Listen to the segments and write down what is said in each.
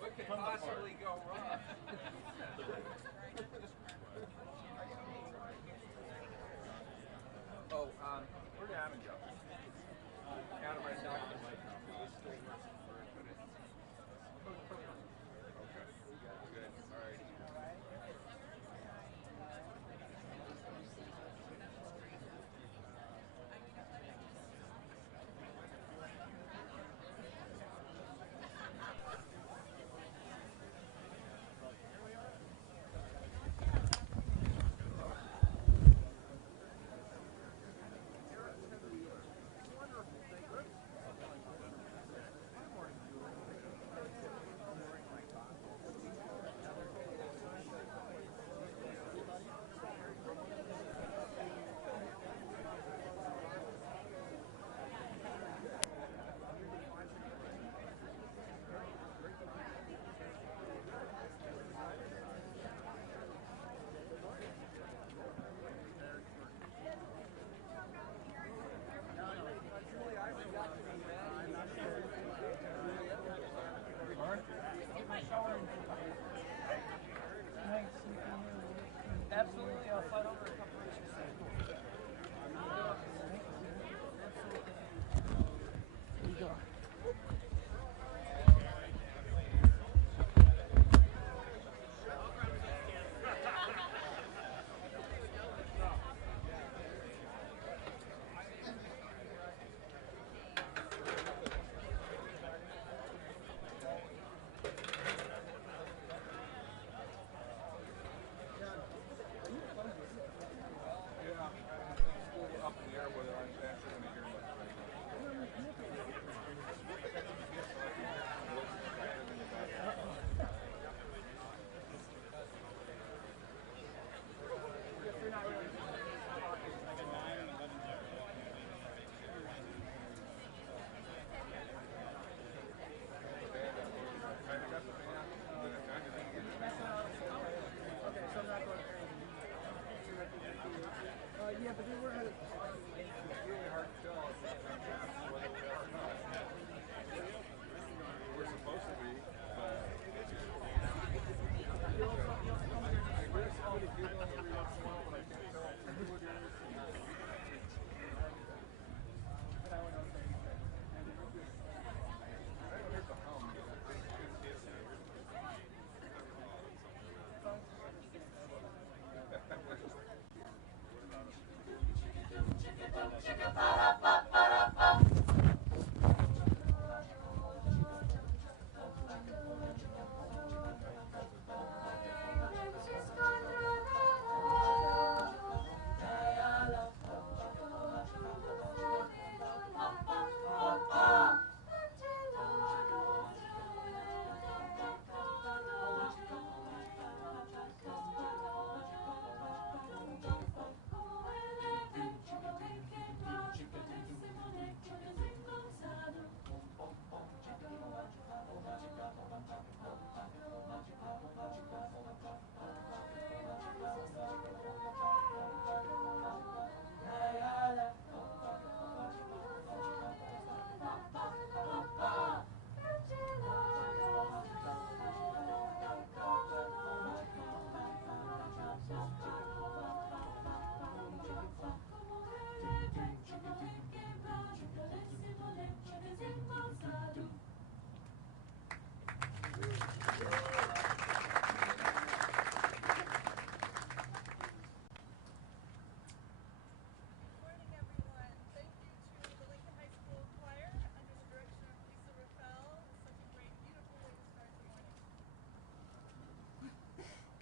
What could possibly go wrong? Oh, where'd Adam go? Adam, I knocked the mic off. He was still working for it, but it's... Okay. Good. All right. Absolutely, I'll fight over a couple of issues. There you go. Up in the air whether I'm actually going to hear much right Yeah, but they were it's really hard to tell if it's whether they are or not. We're supposed to be, but I hear somebody giggling every once in a while, but I can't tell who it is. I don't hear the hum, but it's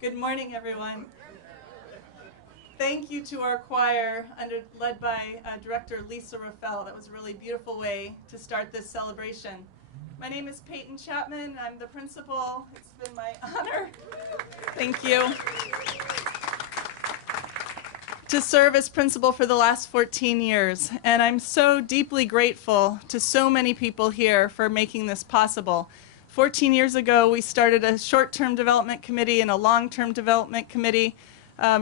Good morning, everyone. Thank you to our choir, led by Director Lisa Raffel. That was a really beautiful way to start this celebration. My name is Peyton Chapman. I'm the principal. It's been my honor. Thank you. To serve as principal for the last 14 years. And I'm so deeply grateful to so many people here for making this possible. 14 years ago, we started a short-term development committee and a long-term development committee,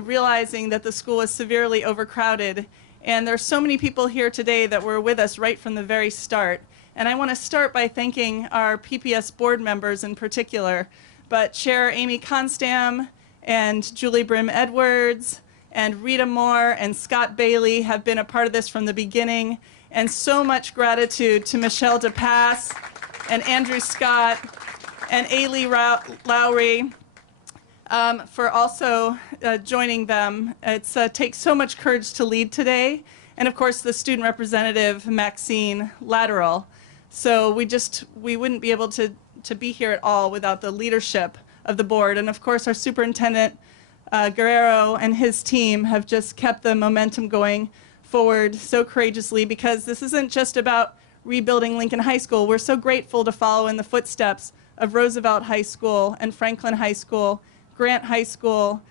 realizing that the school was severely overcrowded. And there are so many people here today that were with us right from the very start. And I want to start by thanking our PPS board members in particular, but Chair Amy Constam and Julie Brim Edwards and Rita Moore and Scott Bailey have been a part of this from the beginning. And so much gratitude to Michelle DePass and Andrew Scott and Ailey Lowry for also joining them. It takes so much courage to lead today. And of course, the student representative, Maxine Lateral. So we wouldn't be able to be here at all without the leadership of the board. And of course, our superintendent, Guerrero, and his team have just kept the momentum going forward so courageously, because this isn't just about rebuilding Lincoln High School. We're so grateful to follow in the footsteps of Roosevelt High School and Franklin High School, Grant High School,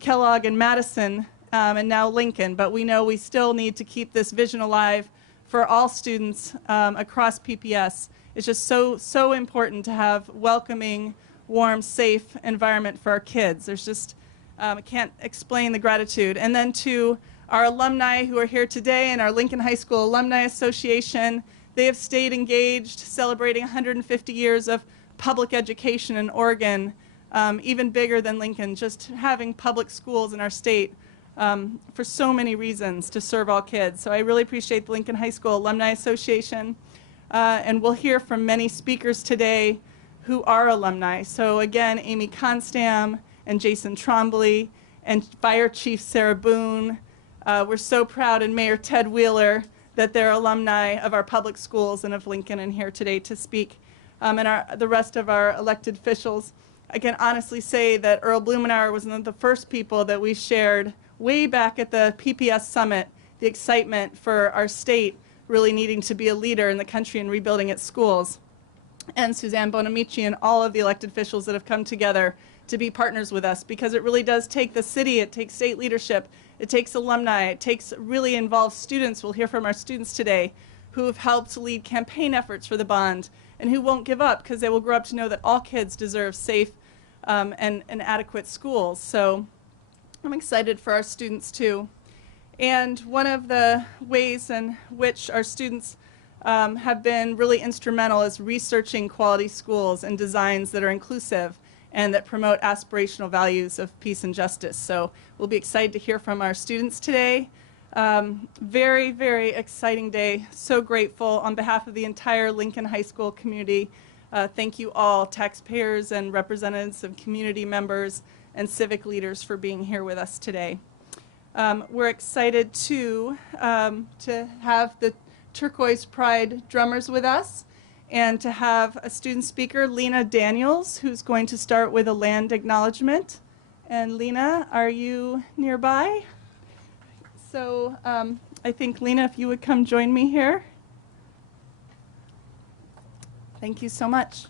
Kellogg and Madison, and now Lincoln. But we know we still need to keep this vision alive for all students across PPS. It's just so important to have welcoming, warm, safe environment for our kids. There's just, I can't explain the gratitude. And then to our alumni who are here today and our Lincoln High School Alumni Association, they have stayed engaged, celebrating 150 years of public education in Oregon, even bigger than Lincoln, just having public schools in our state for so many reasons to serve all kids. So I really appreciate the Lincoln High School Alumni Association. And we'll hear from many speakers today who are alumni. So again, Amy Constam and Jason Trombley and Fire Chief Sarah Boone. We're so proud, and Mayor Ted Wheeler, that they're alumni of our public schools and of Lincoln and here today to speak. And the rest of our elected officials. I can honestly say that Earl Blumenauer was one of the first people that we shared way back at the PPS Summit, the excitement for our state really needing to be a leader in the country and rebuilding its schools. And Suzanne Bonamici and all of the elected officials that have come together to be partners with us, because it really does take the city, it takes state leadership, it takes alumni, it takes really involved students. We'll hear from our students today who have helped lead campaign efforts for the bond and who won't give up, because they will grow up to know that all kids deserve safe and adequate schools. So I'm excited for our students too. And one of the ways in which our students have been really instrumental is researching quality schools and designs that are inclusive and that promote aspirational values of peace and justice. So we'll be excited to hear from our students today. Very, very exciting day. So grateful on behalf of the entire Lincoln High School community. Thank you all, taxpayers and representatives of community members and civic leaders, for being here with us today. We're excited to have the Turquoise Pride drummers with us, and to have a student speaker, Lena Daniels, who's going to start with a land acknowledgement. And Lena, are you nearby? So I think, Lena, if you would come join me here. Thank you so much.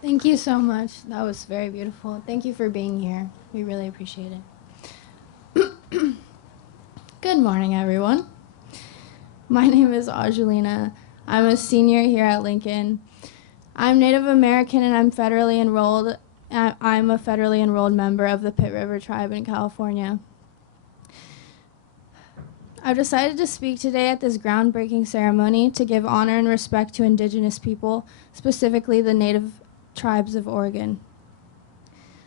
Thank you so much. That was very beautiful. Thank you for being here. We really appreciate it. Good morning, everyone. My name is Aujulina. I'm a senior here at Lincoln. I'm Native American and I'm federally enrolled. I'm a federally enrolled member of the Pit River Tribe in California. I've decided to speak today at this groundbreaking ceremony to give honor and respect to Indigenous people, specifically the Native tribes of Oregon.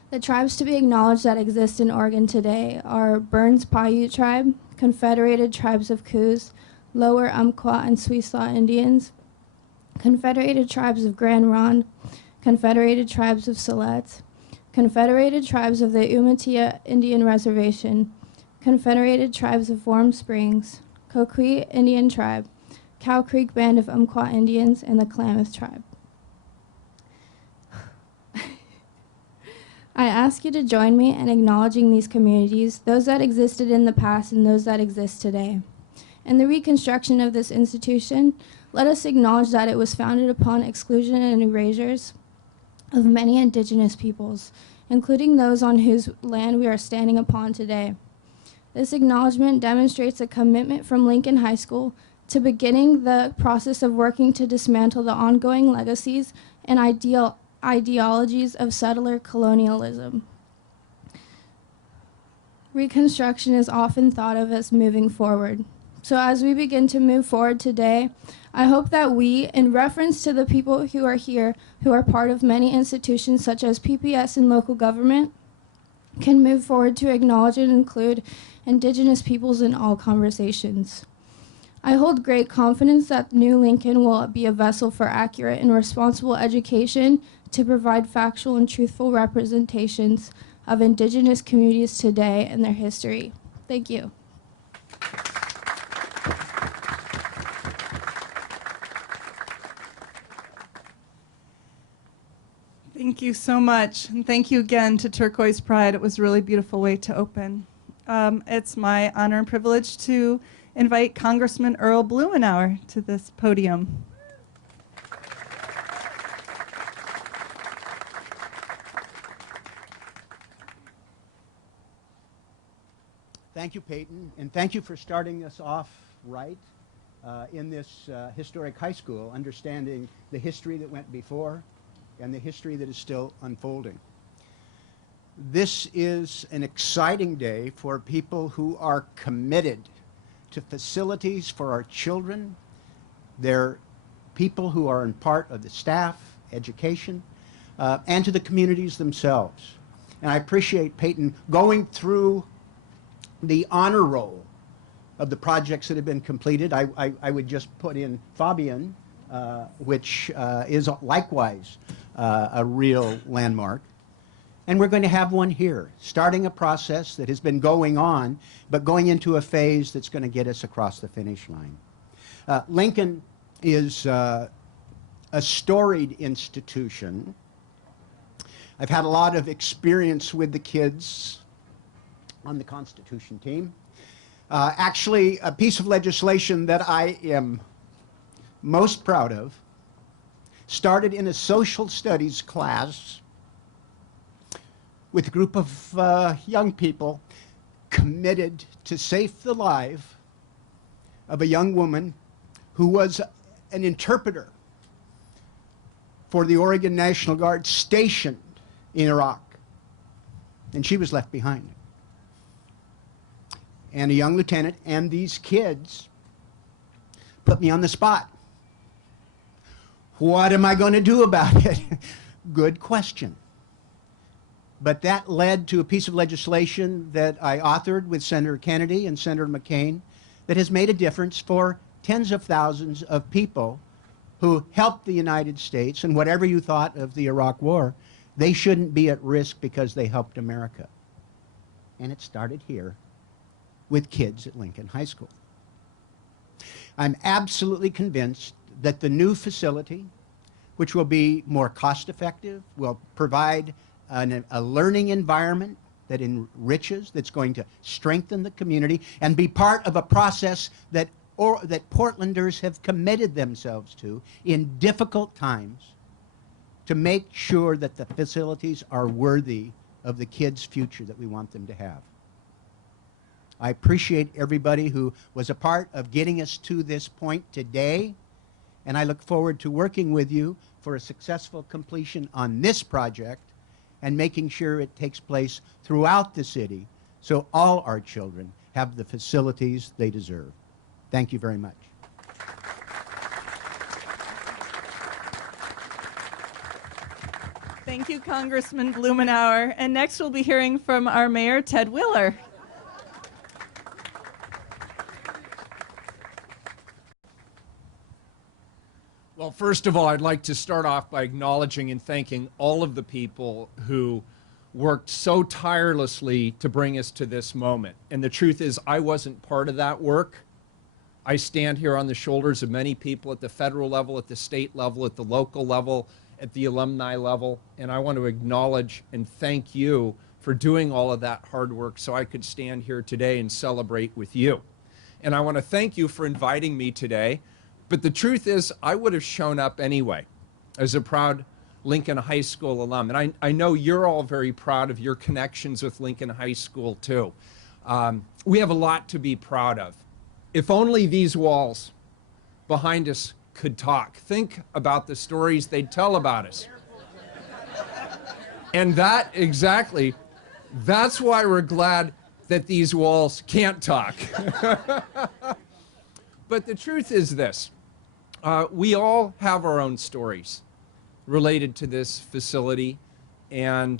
The tribes to be acknowledged that exist in Oregon today are Burns Paiute Tribe, Confederated Tribes of Coos, Lower Umpqua and Swislaw Indians, Confederated Tribes of Grand Ronde, Confederated Tribes of Siletz, Confederated Tribes of the Umatilla Indian Reservation, Confederated Tribes of Warm Springs, Coquille Indian Tribe, Cow Creek Band of Umpqua Indians, and the Klamath Tribe. I ask you to join me in acknowledging these communities, those that existed in the past and those that exist today. In the reconstruction of this institution, let us acknowledge that it was founded upon exclusion and erasures of many Indigenous peoples, including those on whose land we are standing upon today. This acknowledgement demonstrates a commitment from Lincoln High School to beginning the process of working to dismantle the ongoing legacies and ideologies of settler colonialism. Reconstruction is often thought of as moving forward. So as we begin to move forward today, I hope that we, in reference to the people who are here, who are part of many institutions such as PPS and local government, can move forward to acknowledge and include Indigenous peoples in all conversations. I hold great confidence that New Lincoln will be a vessel for accurate and responsible education to provide factual and truthful representations of Indigenous communities today and their history. Thank you. Thank you so much. And thank you again to Turquoise Pride. It was a really beautiful way to open. It's my honor and privilege to invite Congressman Earl Blumenauer to this podium. Thank you, Peyton, and thank you for starting us off right in this historic high school, understanding the history that went before and the history that is still unfolding. This is an exciting day for people who are committed to facilities for our children. They're people who are in part of the staff, education, and to the communities themselves. And I appreciate Peyton going through the honor roll of the projects that have been completed. I would just put in Fabian, which is likewise a real landmark. And we're going to have one here, starting a process that has been going on, but going into a phase that's going to get us across the finish line. Lincoln is a storied institution. I've had a lot of experience with the kids on the Constitution team. Actually, a piece of legislation that I am most proud of started in a social studies class with a group of young people committed to save the life of a young woman who was an interpreter for the Oregon National Guard stationed in Iraq. And she was left behind. And a young lieutenant and these kids put me on the spot. What am I going to do about it? Good question. But that led to a piece of legislation that I authored with Senator Kennedy and Senator McCain that has made a difference for tens of thousands of people who helped the United States. And whatever you thought of the Iraq War, they shouldn't be at risk because they helped America. And it started here with kids at Lincoln High School. I'm absolutely convinced that the new facility, which will be more cost-effective, will provide a learning environment that enriches, that's going to strengthen the community, and be part of a process that Portlanders have committed themselves to in difficult times to make sure that the facilities are worthy of the kids' future that we want them to have. I appreciate everybody who was a part of getting us to this point today, and I look forward to working with you for a successful completion on this project and making sure it takes place throughout the city so all our children have the facilities they deserve. Thank you very much. Thank you, Congressman Blumenauer. And next we'll be hearing from our mayor, Ted Willer. Well, first of all, I'd like to start off by acknowledging and thanking all of the people who worked so tirelessly to bring us to this moment. And the truth is, I wasn't part of that work. I stand here on the shoulders of many people at the federal level, at the state level, at the local level, at the alumni level, and I want to acknowledge and thank you for doing all of that hard work so I could stand here today and celebrate with you. And I want to thank you for inviting me today, but the truth is I would have shown up anyway as a proud Lincoln High School alum, and I know you're all very proud of your connections with Lincoln High School too. We have a lot to be proud of. If only these walls behind us could talk. Think about the stories they'd tell about us. And exactly, that's why we're glad that these walls can't talk. But the truth is this, we all have our own stories related to this facility, and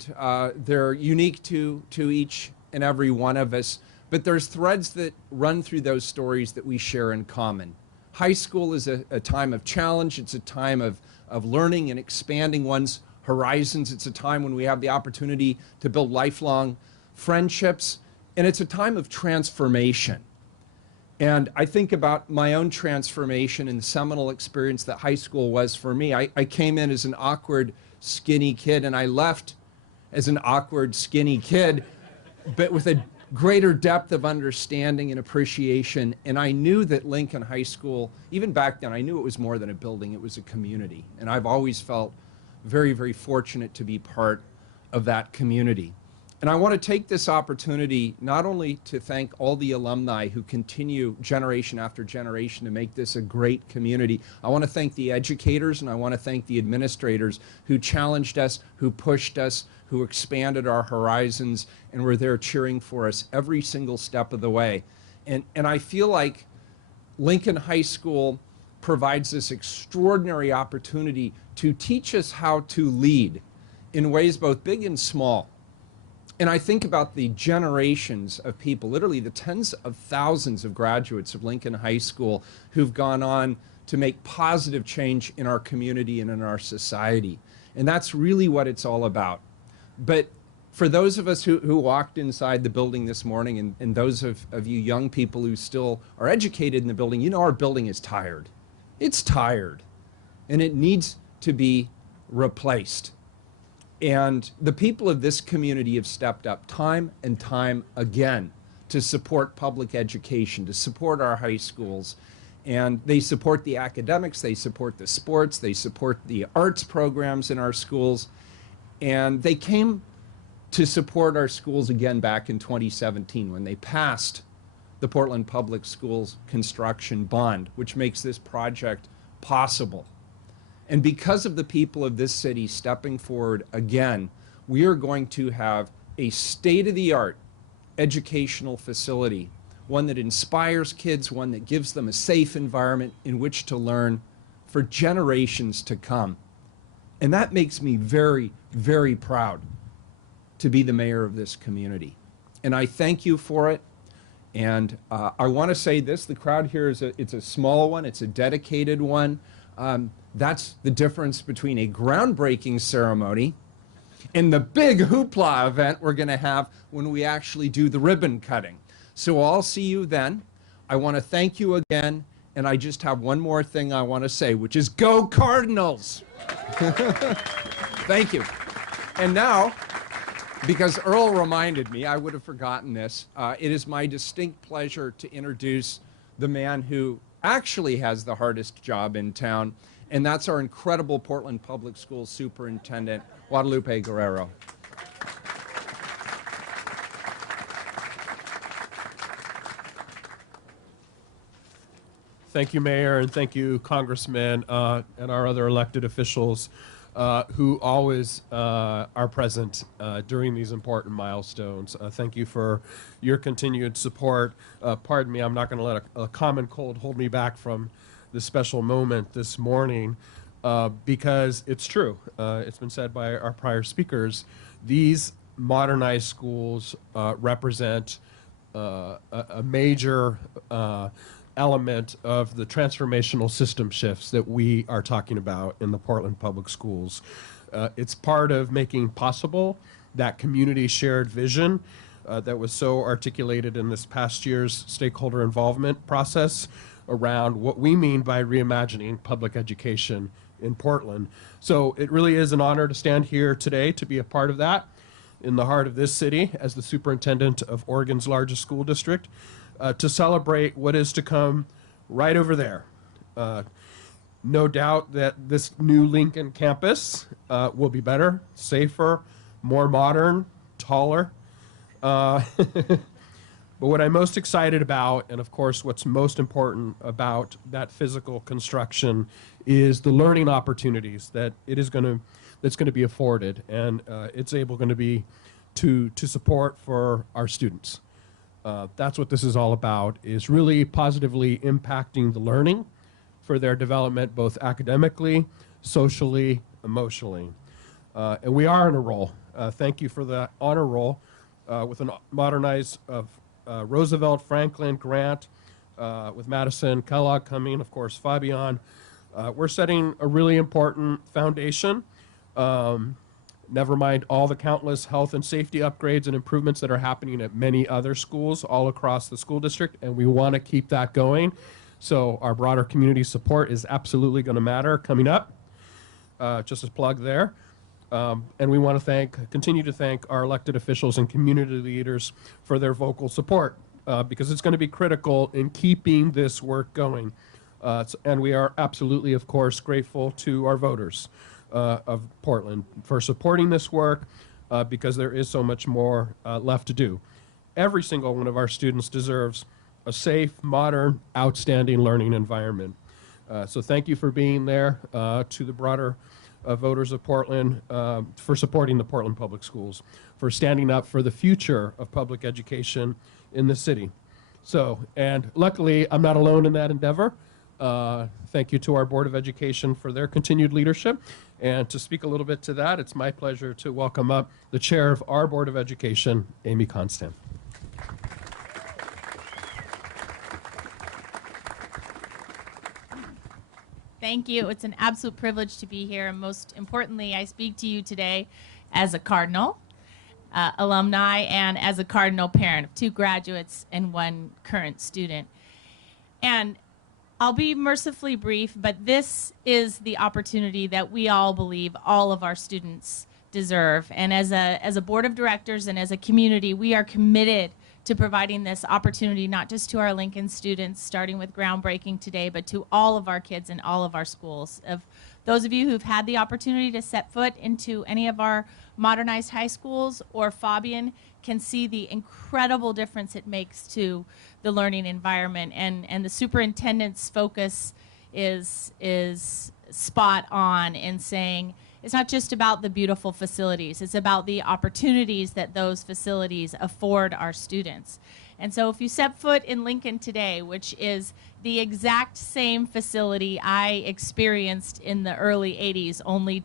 they're unique to each and every one of us, but there's threads that run through those stories that we share in common. High school is a time of challenge. It's a time of learning and expanding one's horizons. It's a time when we have the opportunity to build lifelong friendships, and it's a time of transformation. And I think about my own transformation and the seminal experience that high school was for me. I came in as an awkward, skinny kid, and I left as an awkward, skinny kid, but with a greater depth of understanding and appreciation. And I knew that Lincoln High School, even back then, I knew it was more than a building, it was a community. And I've always felt very, very fortunate to be part of that community. And I want to take this opportunity not only to thank all the alumni who continue generation after generation to make this a great community. I want to thank the educators, and I want to thank the administrators who challenged us, who pushed us, who expanded our horizons, and were there cheering for us every single step of the way. And I feel like Lincoln High School provides this extraordinary opportunity to teach us how to lead in ways both big and small. And I think about the generations of people, literally the tens of thousands of graduates of Lincoln High School who've gone on to make positive change in our community and in our society. And that's really what it's all about. But for those of us who walked inside the building this morning, and those of you young people who still are educated in the building, you know our building is tired. It's tired, and it needs to be replaced. And the people of this community have stepped up time and time again to support public education, to support our high schools. And they support the academics, they support the sports, they support the arts programs in our schools. And they came to support our schools again back in 2017 when they passed the Portland Public Schools construction bond, which makes this project possible. And because of the people of this city stepping forward again, we are going to have a state-of-the-art educational facility, one that inspires kids, one that gives them a safe environment in which to learn for generations to come. And that makes me very, very proud to be the mayor of this community. And I thank you for it. And I want to say this, the crowd here it's a small one, it's a dedicated one. That's the difference between a groundbreaking ceremony and the big hoopla event we're going to have when we actually do the ribbon cutting. So I'll see you then. I want to thank you again, and I just have one more thing I want to say, which is go Cardinals! Thank you. And now, because Earl reminded me, I would have forgotten this, it is my distinct pleasure to introduce the man who actually has the hardest job in town, and that's our incredible Portland Public Schools Superintendent, Guadalupe Guerrero. Thank you, Mayor, and thank you, Congressman, and our other elected officials who always are present during these important milestones. Thank you for your continued support. Pardon me, I'm not going to let a common cold hold me back from this special moment this morning because it's true. It's been said by our prior speakers. These modernized schools represent a major element of the transformational system shifts that we are talking about in the Portland Public Schools. It's part of making possible that community shared vision that was so articulated in this past year's stakeholder involvement process around what we mean by reimagining public education in Portland. So it really is an honor to stand here today to be a part of that in the heart of this city as the superintendent of Oregon's largest school district. To celebrate what is to come right over there. No doubt that this new Lincoln campus will be better, safer, more modern, taller. But what I'm most excited about, and of course what's most important about that physical construction, is the learning opportunities that that's going to be afforded, and it's able going to be to support for our students. That's what this is all about, is really positively impacting the learning for their development, both academically, socially, emotionally. And we are on a roll. Thank you for the honor roll with a modernized Roosevelt, Franklin, Grant, with Madison, Kellogg coming, of course, Fabian. We're setting a really important foundation. Never mind all the countless health and safety upgrades and improvements that are happening at many other schools all across the school district, and we want to keep that going. So our broader community support is absolutely going to matter coming up. Just a plug there. And we want to continue to thank our elected officials and community leaders for their vocal support because it's going to be critical in keeping this work going. And we are absolutely, of course, grateful to our voters of Portland for supporting this work because there is so much more left to do. Every single one of our students deserves a safe, modern, outstanding learning environment. So thank you for being there to the broader voters of Portland, for supporting the Portland Public Schools, for standing up for the future of public education in the city. So, and luckily, I'm not alone in that endeavor. Thank you to our Board of Education for their continued leadership. And to speak a little bit to that, it's my pleasure to welcome up the chair of our Board of Education, Amy Constant. Thank you. It's an absolute privilege to be here. And most importantly, I speak to you today as a Cardinal alumni and as a Cardinal parent of 2 graduates and 1 current student. And I'll be mercifully brief, but this is the opportunity that we all believe all of our students deserve. And as a board of directors and as a community, we are committed to providing this opportunity not just to our Lincoln students, starting with groundbreaking today, but to all of our kids in all of our schools. Of those of you who've had the opportunity to set foot into any of our modernized high schools or Fabian can see the incredible difference it makes to the learning environment. And the superintendent's focus is spot on in saying it's not just about the beautiful facilities, it's about the opportunities that those facilities afford our students. And so if you set foot in Lincoln today, which is the exact same facility I experienced in the early 80s, only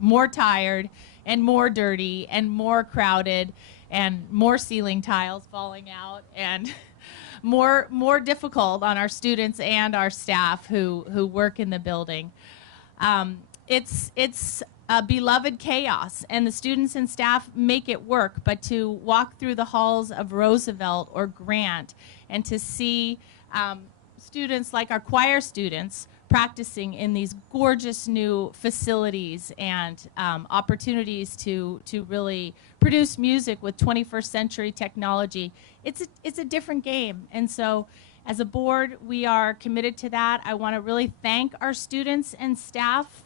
more tired and more dirty and more crowded and more ceiling tiles falling out and more difficult on our students and our staff who work in the building. It's a beloved chaos, and the students and staff make it work, but to walk through the halls of Roosevelt or Grant and to see students like our choir students practicing in these gorgeous new facilities and opportunities to really produce music with 21st century technology, it's a different game. And so As a board, we are committed to that. I want to really thank our students and staff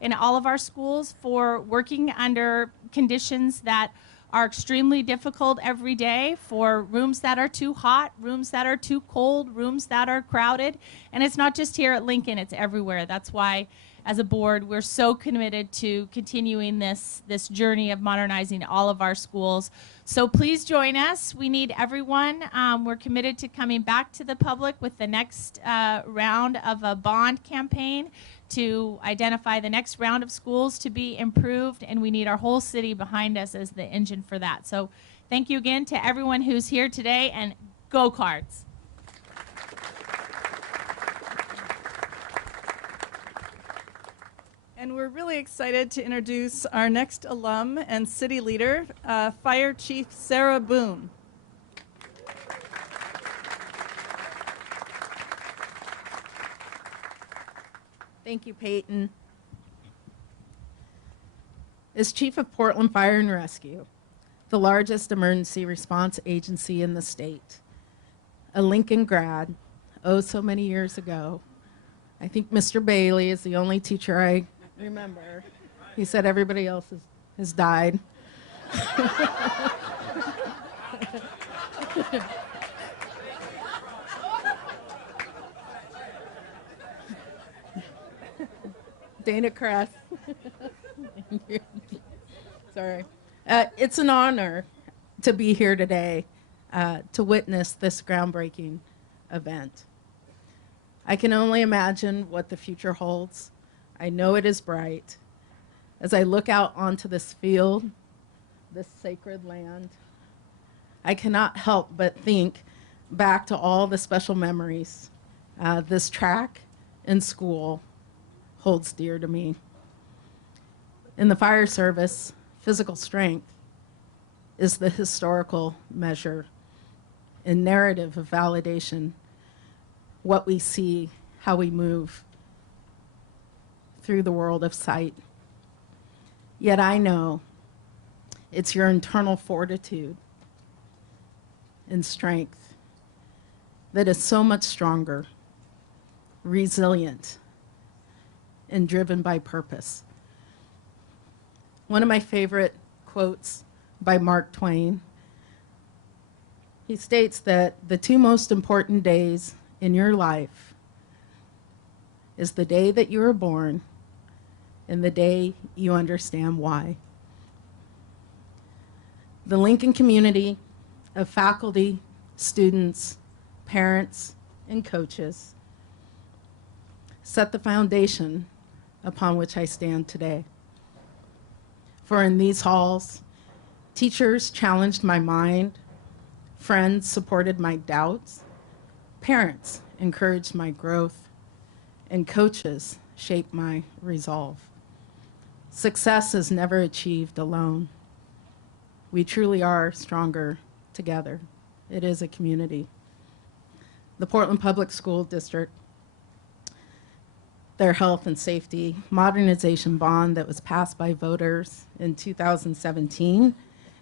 in all of our schools for working under conditions that are extremely difficult every day, for rooms that are too hot, rooms that are too cold, rooms that are crowded. And it's not just here at Lincoln, it's everywhere. That's why, as a board, we're so committed to continuing this journey of modernizing all of our schools. So please join us. We need everyone. We're committed to coming back to the public with the next round of a bond campaign to identify the next round of schools to be improved, and we need our whole city behind us as the engine for that. So thank you again to everyone who's here today, and go Cards. And we're really excited to introduce our next alum and city leader, Fire Chief Sarah Boone. Thank you, Peyton. As Chief of Portland Fire and Rescue, the largest emergency response agency in the state, a Lincoln grad, oh so many years ago, I think Mr. Bailey is the only teacher I remember. He said everybody else has died. Dana Kress. Sorry. It's an honor to be here today to witness this groundbreaking event. I can only imagine what the future holds. I know it is bright. As I look out onto this field, this sacred land, I cannot help but think back to all the special memories this track and school holds dear to me. In the fire service, physical strength is the historical measure and narrative of validation, what we see, how we move through the world of sight. Yet I know it's your internal fortitude and strength that is so much stronger, resilient, and driven by purpose. One of my favorite quotes by Mark Twain, he states that the two most important days in your life is the day that you were born and the day you understand why. The Lincoln community of faculty, students, parents, and coaches set the foundation upon which I stand today. For in these halls, teachers challenged my mind, friends supported my doubts, parents encouraged my growth, and coaches shaped my resolve. Success is never achieved alone. We truly are stronger together. It is a community. The Portland Public School District, their health and safety modernization bond that was passed by voters in 2017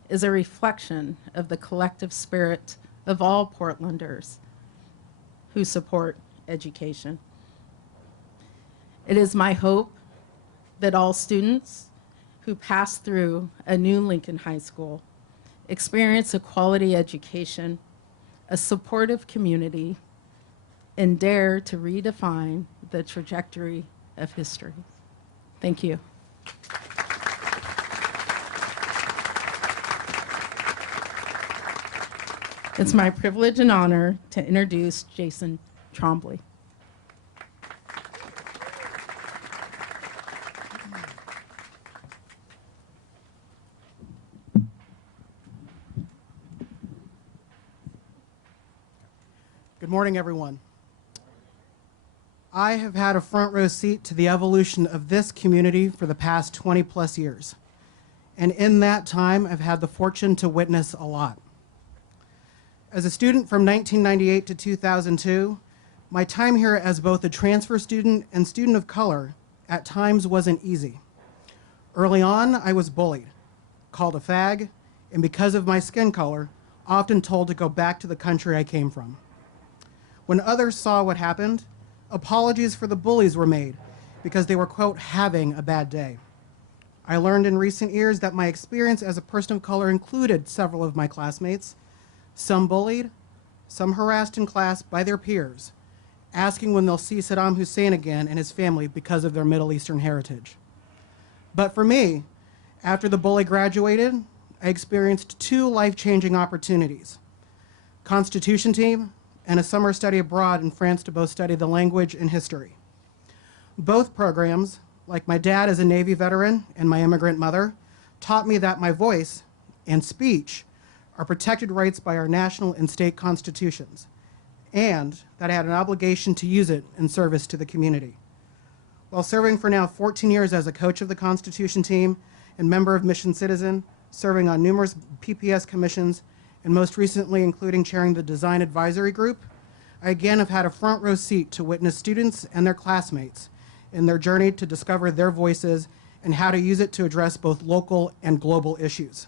is a reflection of the collective spirit of all Portlanders who support education. It is my hope that all students who pass through a new Lincoln High School experience a quality education, a supportive community, and dare to redefine the trajectory of history. Thank you. It's my privilege and honor to introduce Jason Trombley. Good morning, everyone. I have had a front row seat to the evolution of this community for the past 20 plus years. And in that time, I've had the fortune to witness a lot. As a student from 1998 to 2002, my time here as both a transfer student and student of color at times wasn't easy. Early on, I was bullied, called a fag, and because of my skin color, often told to go back to the country I came from. When others saw what happened, apologies for the bullies were made because they were, quote, having a bad day. I learned in recent years that my experience as a person of color included several of my classmates, some bullied, some harassed in class by their peers, asking when they'll see Saddam Hussein again and his family because of their Middle Eastern heritage. But for me, after the bully graduated, I experienced two life-changing opportunities: Constitution team and a summer study abroad in France to both study the language and history. Both programs, like my dad as a Navy veteran and my immigrant mother, taught me that my voice and speech are protected rights by our national and state constitutions, and that I had an obligation to use it in service to the community. While serving for now 14 years as a coach of the Constitution team and member of Mission Citizen, serving on numerous PPS commissions, and most recently including chairing the Design Advisory Group, I again have had a front row seat to witness students and their classmates in their journey to discover their voices and how to use it to address both local and global issues.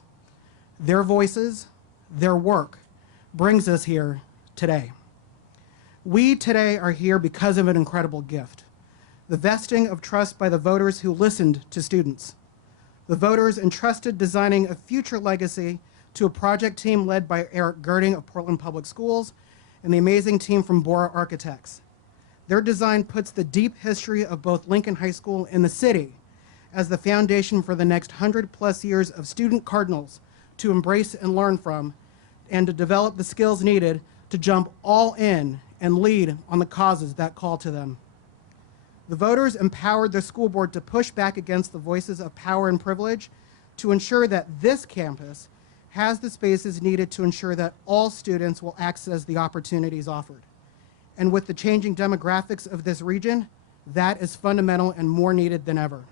Their voices, their work, brings us here today. We today are here because of an incredible gift: the vesting of trust by the voters who listened to students. The voters entrusted designing a future legacy to a project team led by Eric Girding of Portland Public Schools and the amazing team from Bora Architects. Their design puts the deep history of both Lincoln High School and the city as the foundation for the next 100+ years of student cardinals to embrace and learn from, and to develop the skills needed to jump all in and lead on the causes that call to them. The voters empowered their school board to push back against the voices of power and privilege to ensure that this campus has the spaces needed to ensure that all students will access the opportunities offered. And with the changing demographics of this region, that is fundamental and more needed than ever.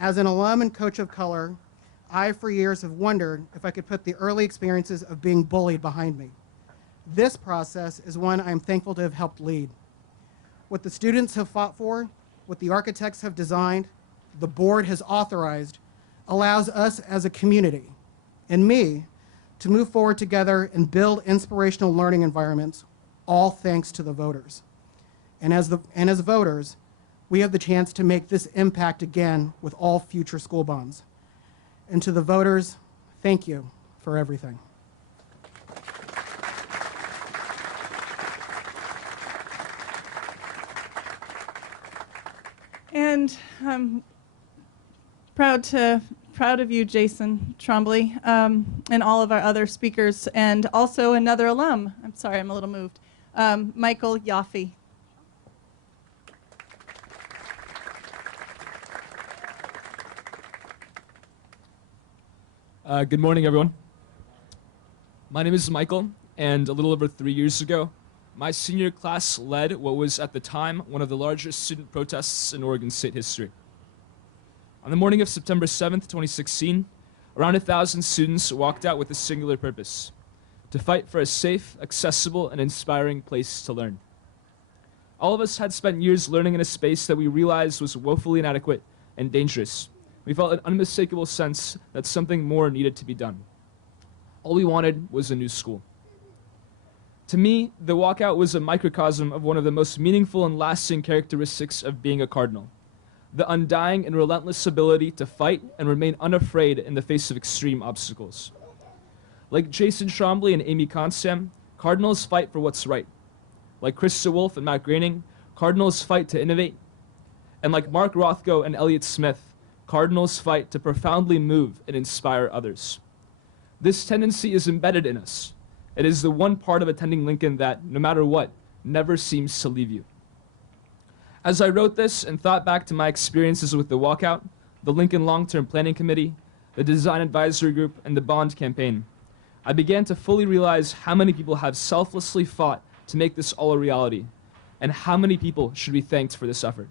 As an alum and coach of color, I for years have wondered if I could put the early experiences of being bullied behind me. This process is one I'm thankful to have helped lead. What the students have fought for, what the architects have designed, the board has authorized, allows us as a community, and me, to move forward together and build inspirational learning environments, all thanks to the voters. And as voters, we have the chance to make this impact again with all future school bonds. And to the voters, thank you for everything. And I'm proud of you, Jason Trombley, and all of our other speakers, and also another alum. I'm sorry, I'm a little moved. Michael Yaffe. Good morning, everyone. My name is Michael, and a little over 3 years ago, my senior class led what was at the time one of the largest student protests in Oregon State history. On the morning of September 7th, 2016, around 1,000 students walked out with a singular purpose: to fight for a safe, accessible, and inspiring place to learn. All of us had spent years learning in a space that we realized was woefully inadequate and dangerous. We felt an unmistakable sense that something more needed to be done. All we wanted was a new school. To me, the walkout was a microcosm of one of the most meaningful and lasting characteristics of being a Cardinal: the undying and relentless ability to fight and remain unafraid in the face of extreme obstacles. Like Jason Trombley and Amy Konstam, Cardinals fight for what's right. Like Krista Wolf and Matt Groening, Cardinals fight to innovate. And like Mark Rothko and Elliott Smith, Cardinals fight to profoundly move and inspire others. This tendency is embedded in us. It is the one part of attending Lincoln that, no matter what, never seems to leave you. As I wrote this and thought back to my experiences with the walkout, the Lincoln Long-Term Planning Committee, the Design Advisory Group, and the Bond campaign, I began to fully realize how many people have selflessly fought to make this all a reality, and how many people should be thanked for this effort.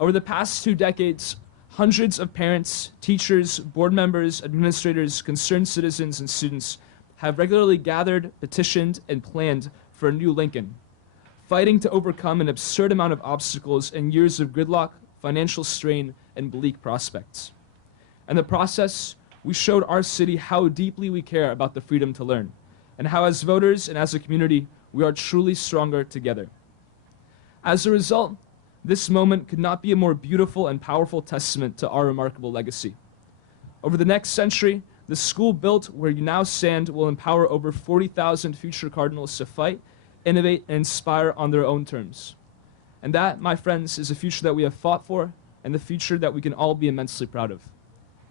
Over the past 2 decades, hundreds of parents, teachers, board members, administrators, concerned citizens, and students have regularly gathered, petitioned, and planned for a new Lincoln, fighting to overcome an absurd amount of obstacles and years of gridlock, financial strain, and bleak prospects. In the process, we showed our city how deeply we care about the freedom to learn, and how as voters and as a community, we are truly stronger together. As a result, this moment could not be a more beautiful and powerful testament to our remarkable legacy. Over the next century, the school built where you now stand will empower over 40,000 future Cardinals to fight, innovate, and inspire on their own terms. And that, my friends, is a future that we have fought for and the future that we can all be immensely proud of.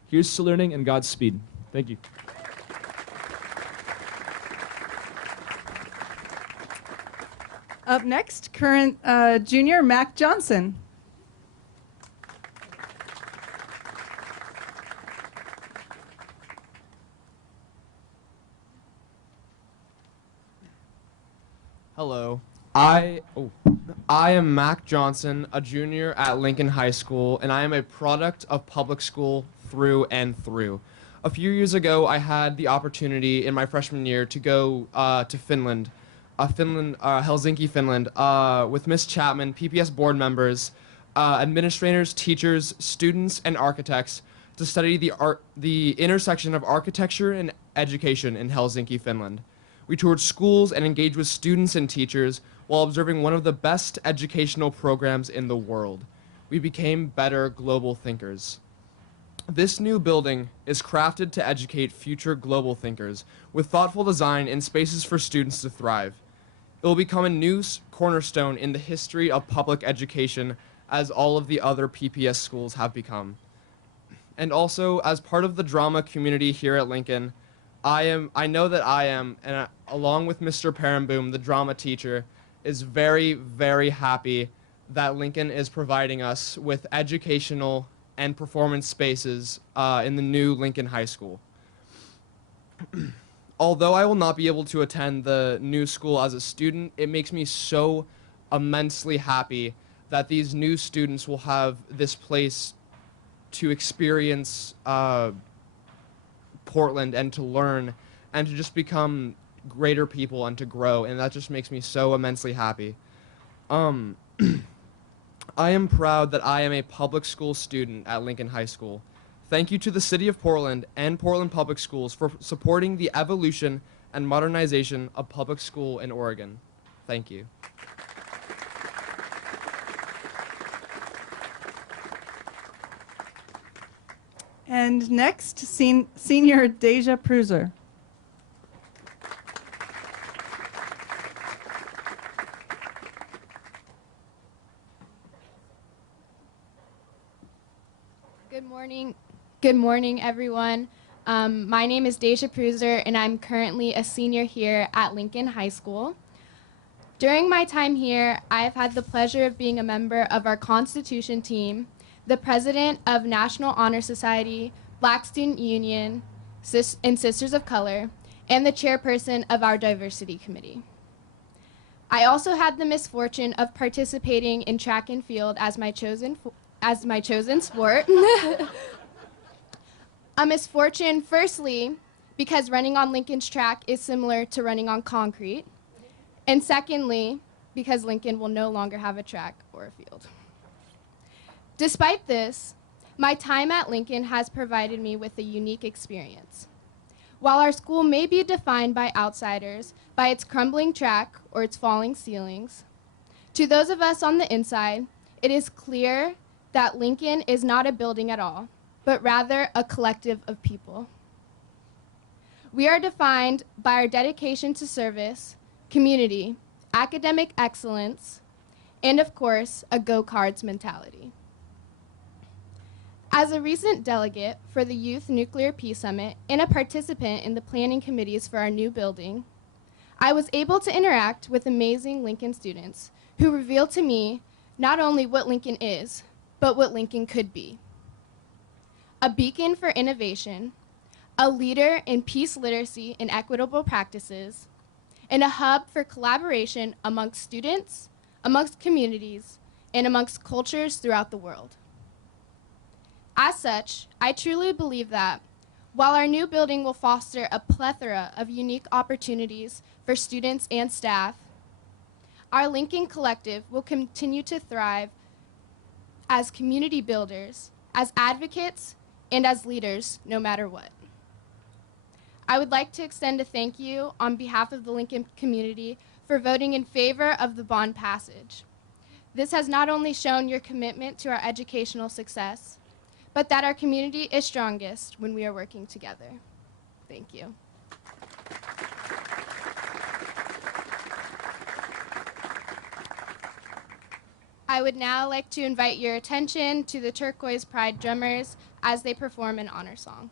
Here's to learning and Godspeed. Thank you. Up next, current junior Mac Johnson. Hello. I am Mac Johnson, a junior at Lincoln High School, and I am a product of public school through and through. A few years ago, I had the opportunity in my freshman year to go to Finland, Helsinki, Finland, with Miss Chapman, PPS board members, administrators, teachers, students, and architects to study the intersection of architecture and education in Helsinki, Finland. We toured schools and engaged with students and teachers while observing one of the best educational programs in the world. We became better global thinkers. This new building is crafted to educate future global thinkers with thoughtful design and spaces for students to thrive. It will become a new cornerstone in the history of public education as all of the other PPS schools have become. And also, as part of the drama community here at Lincoln, I know that I am, and along with Mr. Perenboom, the drama teacher, is very, very happy that Lincoln is providing us with educational and performance spaces in the new Lincoln High School. Although I will not be able to attend the new school as a student, it makes me so immensely happy that these new students will have this place to experience Portland and to learn and to just become greater people and to grow, and that just makes me so immensely happy. I am proud that I am a public school student at Lincoln High School. Thank you to the City of Portland and Portland Public Schools for supporting the evolution and modernization of public school in Oregon. Thank you. And next, senior Deja Pruser. Good morning. Good morning, everyone. My name is Deja Pruser, and I'm currently a senior here at Lincoln High School. During my time here, I've had the pleasure of being a member of our Constitution team, the president of National Honor Society, Black Student Union, and Sisters of Color, and the chairperson of our Diversity Committee. I also had the misfortune of participating in track and field as my chosen sport. A misfortune, firstly, because running on Lincoln's track is similar to running on concrete, and secondly, because Lincoln will no longer have a track or a field. Despite this, my time at Lincoln has provided me with a unique experience. While our school may be defined by outsiders by its crumbling track or its falling ceilings, to those of us on the inside, it is clear that Lincoln is not a building at all, but rather a collective of people. We are defined by our dedication to service, community, academic excellence, and of course, a Go Cards mentality. As a recent delegate for the Youth Nuclear Peace Summit and a participant in the planning committees for our new building, I was able to interact with amazing Lincoln students who revealed to me not only what Lincoln is, but what Lincoln could be. A beacon for innovation, a leader in peace literacy and equitable practices, and a hub for collaboration amongst students, amongst communities, and amongst cultures throughout the world. As such, I truly believe that while our new building will foster a plethora of unique opportunities for students and staff, our Lincoln Collective will continue to thrive as community builders, as advocates, and as leaders, no matter what. I would like to extend a thank you on behalf of the Lincoln community for voting in favor of the bond passage. This has not only shown your commitment to our educational success, but that our community is strongest when we are working together. Thank you. I would now like to invite your attention to the Turquoise Pride drummers as they perform an honor song.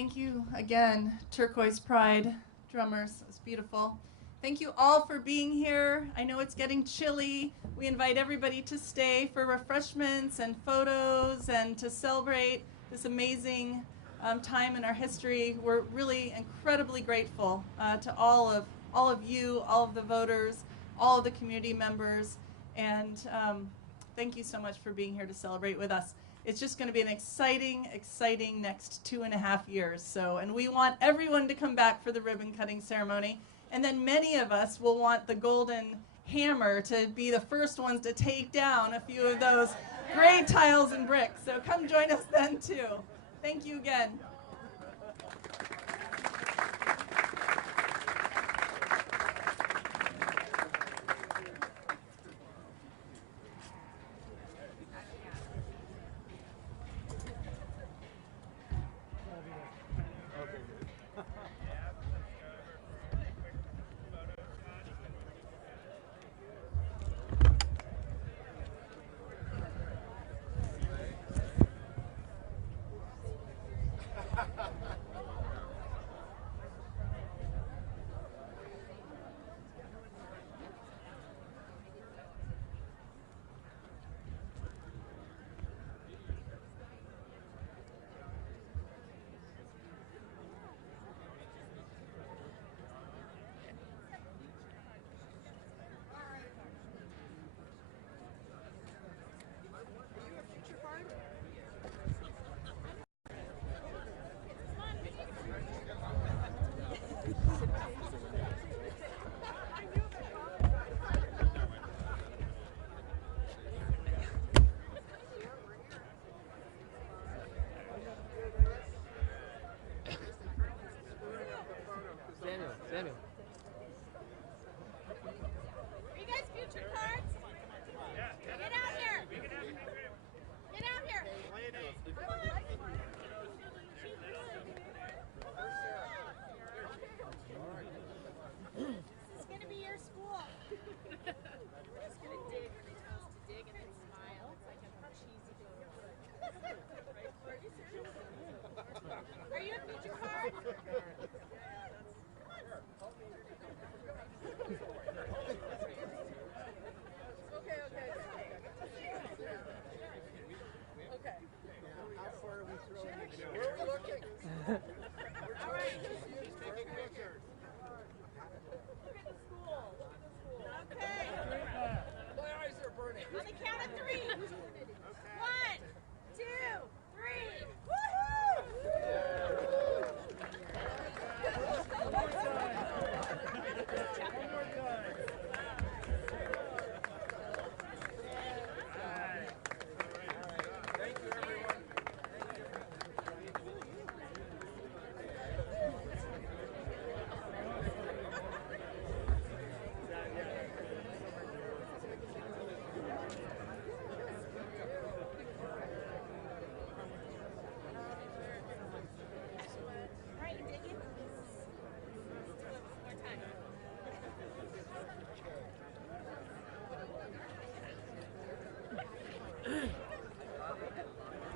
Thank you again, Turquoise Pride drummers. It was beautiful. Thank you all for being here. I know it's getting chilly. We invite everybody to stay for refreshments and photos and to celebrate this amazing time in our history. We're really incredibly grateful to all of you, all of the voters, all of the community members, and thank you so much for being here to celebrate with us. It's just going to be an exciting, exciting next 2.5 years. So, and we want everyone to come back for the ribbon cutting ceremony. And then many of us will want the golden hammer to be the first ones to take down a few of those great tiles and bricks. So come join us then too. Thank you again.